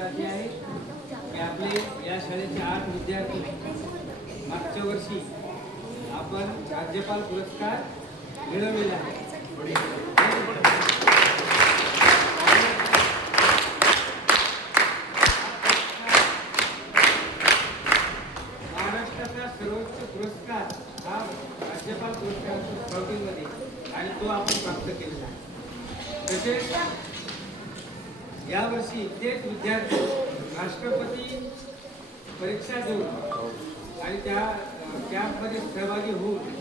अशी आहे की आपले या शाळेचे 8 विद्यार्थी मागच्या वर्षी आपण राज्यपाल पुरस्कार मिळवलेला आहे। महाराष्ट्राचा सर्वोच्च पुरस्कार हा राज्यपाल पुरस्कार स्काउटिंग मध्ये आणि तो आपण प्राप्त केलेला आहे। तसेच यावर्षी तेच विद्यार्थी राष्ट्रपती परीक्षा देऊन आणि त्या कॅम्पमध्ये सहभागी होऊन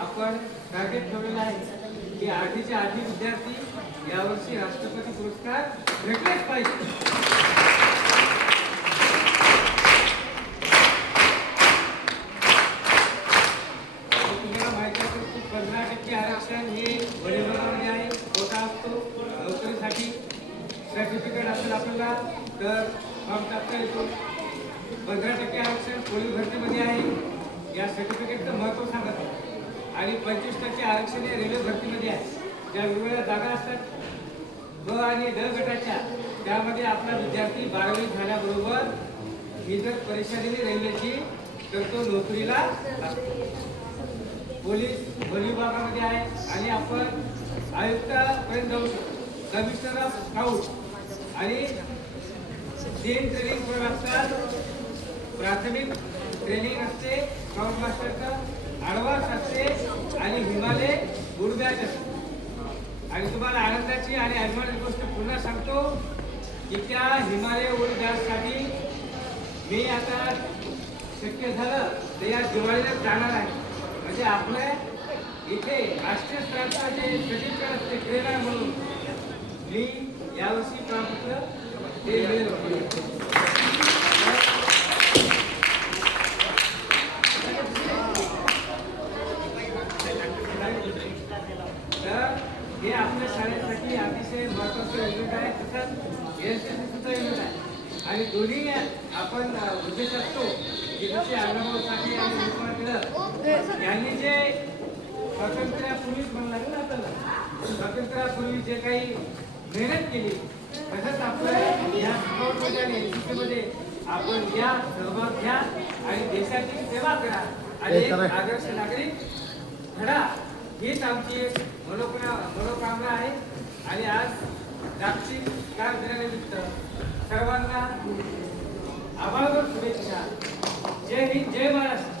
आपण टार्गेट ठेवलेला आहे की 8चे 8 विद्यार्थी यावर्षी राष्ट्रपती पुरस्कार भेटलेच पाहिजे। तुम्हाला माहिती असेल की 15% आरक्षण हे वडीलवर्गामध्ये आहे, कोटा असतो नोकरीसाठी। सर्टिफिकेट असेल आपल्याला तर फॉर्म टाकता येतो। 15% आरक्षण पोलीस भरतीमध्ये आहे, या सर्टिफिकेटचं महत्त्व सांगत आहे। आणि 25% आरक्षण हे रेल्वे भरतीमध्ये आहे। ज्या वेगवेगळ्या जागा असतात ब आणि ड गटाच्या, त्यामध्ये आपला विद्यार्थी 12वी झाल्याबरोबर ही जर परीक्षा दिली रेल्वेची तर तो नोकरीला लागतो। पोलीस वन विभागामध्ये आहे आणि आपण आयुक्तापर्यंत जाऊ शकतो। कमिशनर ऑफ स्काउट आणि 3 ट्रेनिंग प्रोग्राम असतात। प्राथमिक ट्रेनिंग असते स्काउट मास्टरचं, ॲडव्हान्स असते आणि हिमालय गुरुबॅच असते। आणि तुम्हाला आनंदाची आणि अभिमानाची गोष्ट पुन्हा सांगतो की त्या हिमालय गुरुबॅचसाठी मी आता शक्य झालं तर या दिवाळीला जाणार आहे। म्हणजे आपल्या इथे राष्ट्रीय स्तराचं जे सर्टिफिकेट असते ट्रेनर म्हणून मी यावर्षी प्राप्त केलेले होते। तर हे आपल्या शाळेसाठी अतिशय महत्त्वाचं युनिट आहे। तसंच एसएससी सुद्धा युनिट आहे आणि दोन्ही आपण उद्देश असतो की जसे अण्णाभाऊ साठे यांनी निर्माण केलं, यांनी जे स्वातंत्र्यापूर्वीच म्हणलं लागेल आपल्याला, स्वातंत्र्यापूर्वी जे काही मेहनत केली तसंच आपल्या या स्काउटमध्ये आणि एनसीसीमध्ये आपण या सहभाग घ्या आणि देशाची सेवा करा आणि एक आदर्श नागरिक घडा, हीच आमची एक मनोकामना आहे। आणि आज जागतिक कार दिनानिमित्त सर्वांना आभार शुभेच्छा। जय हिंद, जय महाराष्ट्र।